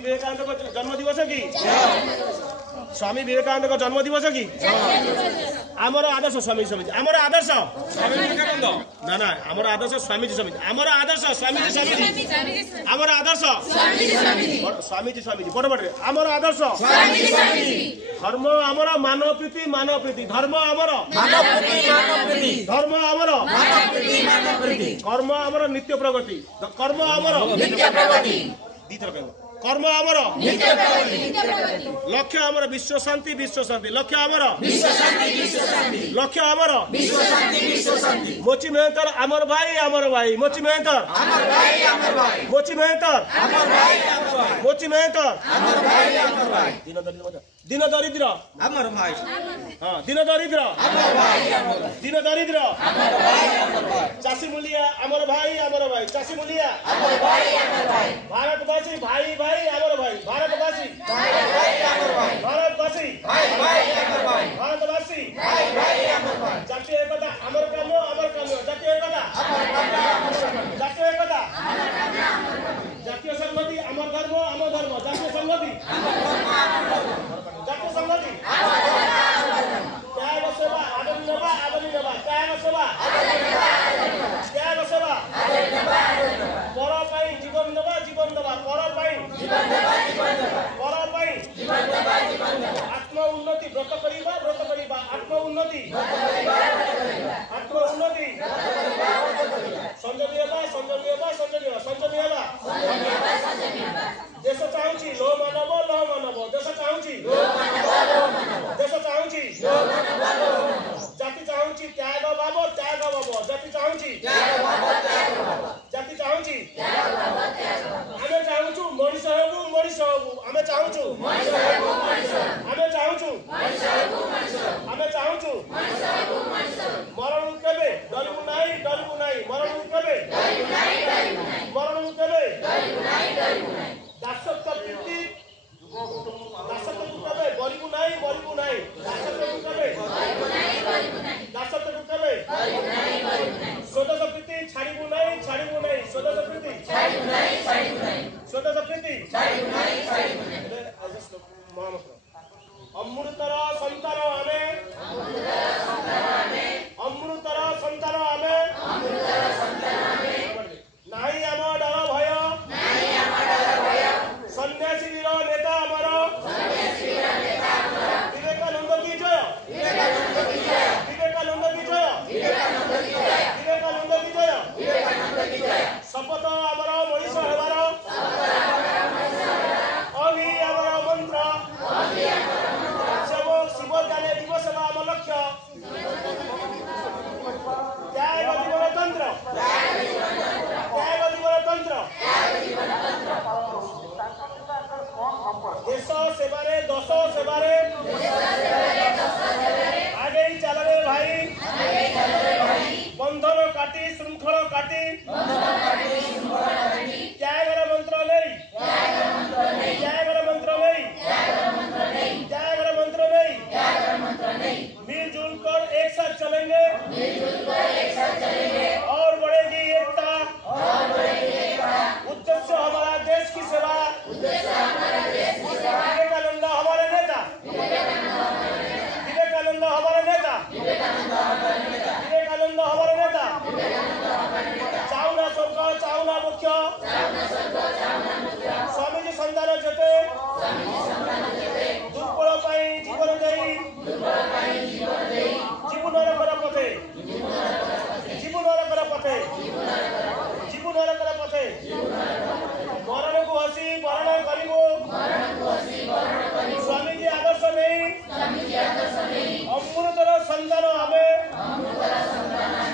स्वामी विवेकानंद को जन्म दिवस की स्वामी विवेकानंद को जन्म दिवस की आमर आदर्श स्वामी समिति आमर आदर्श स्वामी विवेकानंद ना ना आमर आदर्श स्वामीजी समिति आमर आदर्श स्वामीजी समिति आमर आदर्श स्वामीजी समिति बड़ बड़ आमर आदर्श धर्म आमर मानव प्रीति धर्म आमर धर्म आमर कर्म आमर नित्य प्रगति कर्म आमर दीथर कर्म आमर लक्ष्य आमर विश्व शांति लक्ष्य आमर लक्ष्य आमर मोची मेहतर आमर भाई मोची मेहतर मोची मेहतर मोची मेहतर दिन दरिद्र आमर भाई हाँ दिन दरिद्र दिन दरिद्र चाषी मूलिया आमर भाई चाषी मूलिया भारतवासी भाई भाई आमर भाई भारतवासी भारतवासी भारतवासी जातीय एकता आमर काम जातीय एकता जातीय एकता जातीय संगति आमर धर्म जातीय संगति जातीय संगति त्याग सेवा आदमी नेबा त्याग सेवा पर पाई जीवन देवा पर पाई आत्म उन्नति व्रत करिबा आत्म उन्नति संजय देश चाहूची लो मानव देश चाहूची जाति चाहूची त्याग भाव जाति चाहूची आमे चाहूचु मनीष होबु आमे चाहूचु मरण केबे डरबु नाही मरण केबे दासत्व प्रीति दासत्व केबे बलिबु नाही दासत्व केबे स्वदेश प्रीति छाड़िबु नाही स्वदेश प्रीति अमृतर संतान आमे नाही आम डर भय सन्यासी नेता आमर विवेकानंद की जय शपथ आमर मनीष हेबार अभी आमर मंत्र शिव ज्ञान दिवस आम लक्ष्य त्याग जीवन तंत्र देश सेवारे दश सेवारे आगे चलरे भाई बंधन काटी श्रृंखल काटी त्यागर मंत्र नहीं मिलजुल कर एक साथ चलेंगे और बढ़ेगी एकता उद्देश्य हमारा देश की सेवा विवेकानंद हमारे नेता चाउना स्वर्ग चाउना मुख्य स्वामीजी संधान जेते दुर्बल पाई जीवन देई जीवन पथे मरण को हसी मरण करिबो स्वामीजी आदर्श नहीं अमृतर संतान आमे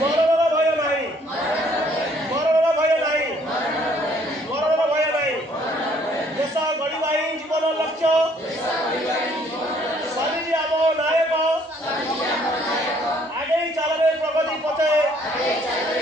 मरणर भय नहीं देश गढ़िबा जीवन लक्ष्य स्वामीजी आम नायक आगे चलरे प्रगति पथे